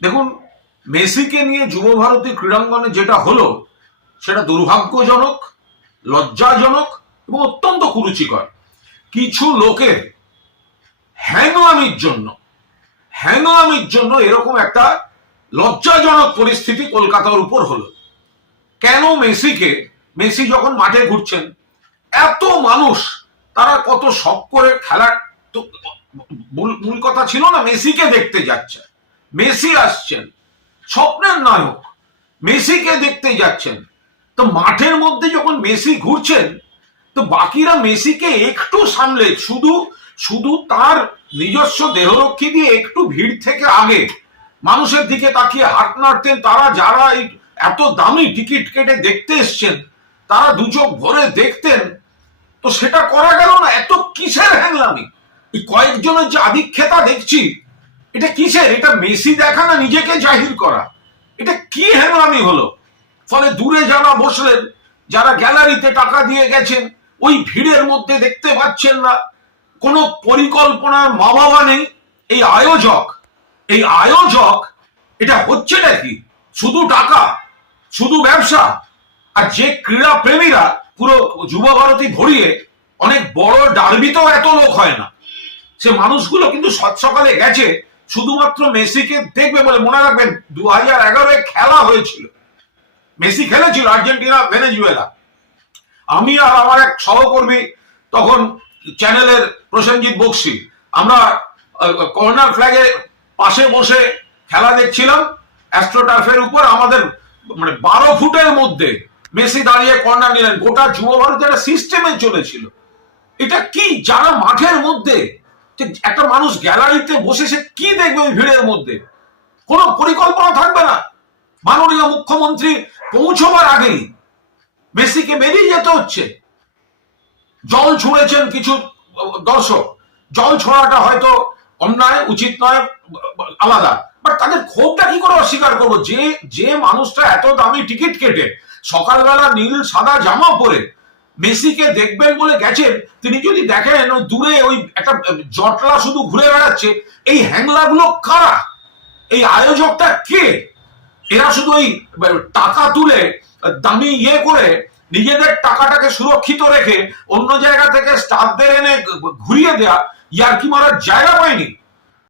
দেখুন, মেসিকে নিয়ে যুব ভারতী ক্রীড়াঙ্গনে যেটা হলো সেটা দুর্ভাগ্যজনক, লজ্জাজনক এবং অত্যন্ত কুরুচিকর। কিছু লোকের হ্যাংলামির জন্য এরকম একটা লজ্জাজনক পরিস্থিতি কলকাতার উপর হলো। কেন মেসি যখন মাঠে ঘুরছেন, এত মানুষ তারা কত শখ করে খেলার, তো মূল কথা ছিল না মেসিকে দেখতে যাচ্ছে, মেসি আসছেন, স্বপ্নের নায়ক, মেসিকে দেখতে যাচ্ছেন। তো মাঠের মধ্যে যখন মেসি ঘুরছেন, তো বাকিরা মেসিকে একটু সামলে শুধু শুধু তার নিজস্ব দেহরক্ষী দিয়ে একটু ভিড় থেকে আগে মানুষের দিকে তাকিয়ে হাত নাড়তেন। তারা যারা এই এত দামি টিকিট কেটে দেখতে এসছেন তারা দু চোখ ভরে দেখতেন। তো সেটা করা গেল না। এত কিসের হ্যাংলামি? এই কয়েকজনের যে আধিক্যতা দেখছি, এটা কিসের? এটা মেসি দেখা না নিজেকে জাহির করা? এটা কি হ্যাংলামি হলো? ফলে দূরে যারা বসলেন, যারা গ্যালারিতে টাকা দিয়ে গেছেন, ওই ভিড়ের মধ্যে দেখতে পাচ্ছেন না। কোনো পরিকল্পনার মা বাবা নেই। এই আয়োজক এটা হচ্ছেটা কি? শুধু টাকা, শুধু ব্যবসা। আর যে ক্রীড়া প্রেমীরা পুরো যুব ভারতী ভরিয়ে, অনেক বড় ডার্বিতেও এত লোক হয় না। সে মানুষগুলো কিন্তু সকালে গেছে শুধুমাত্র মেসিকে দেখবে বলে। মনে রাখবেন 2011 খেলা হয়েছিল, মেসি খেলেছিল আর্জেন্টিনা ভেনেজুয়েলা। আমি আর আমার এক সহকর্মী তখন চ্যানেলের প্রসেনজিৎ বক্সি, আমরা কর্নার ফ্ল্যাগের পাশে বসে খেলা দেখছিলাম অ্যাস্ট্রোটার্ফের উপর। আমাদের মানে 12 ফুটের মধ্যে মেসি দাঁড়িয়ে কর্নার নিলেন। গোটা যুব ভারতের সিস্টেমে চলেছিল। এটা কি? যারা মাঠের মধ্যে, একটা মানুষ গ্যালারিতে বসে সে কি দেখবে ওই ভিড়ের মধ্যে? কোনো পরিকল্পনা থাকবে না। মাননীয় মুখ্যমন্ত্রী পৌঁছবার আগেই মেসিকে বেরিয়ে যেতে হচ্ছে। জল ছুঁড়েছেন কিছু দর্শক, জল ছোড়াটা হয়তো অন্যায়, উচিত নয়, আলাদা। বাট তাদের ক্ষোভটা কি করে অস্বীকার করবো? যে মানুষটা এত দামি টিকিট কেটে সকালবেলা নীল সাদা জামা পরে মেসিকে দেখবেন বলে গেছেন, তিনি যদি দেখেন ওই দূরে ওই একটা জটলা শুধু ঘুরে বেড়াচ্ছে, এই হ্যাংলা গুলো কারা? এই আয়োজকটা কে? এরা শুধু ওই টাকা তুলে দামি করে নিজেদের টাকাটাকে সুরক্ষিত রেখে অন্য জায়গা থেকে স্টাফদের এনে ঘুরিয়ে দেয়া, ইয়ার্কি মারার জায়গা পায়নি।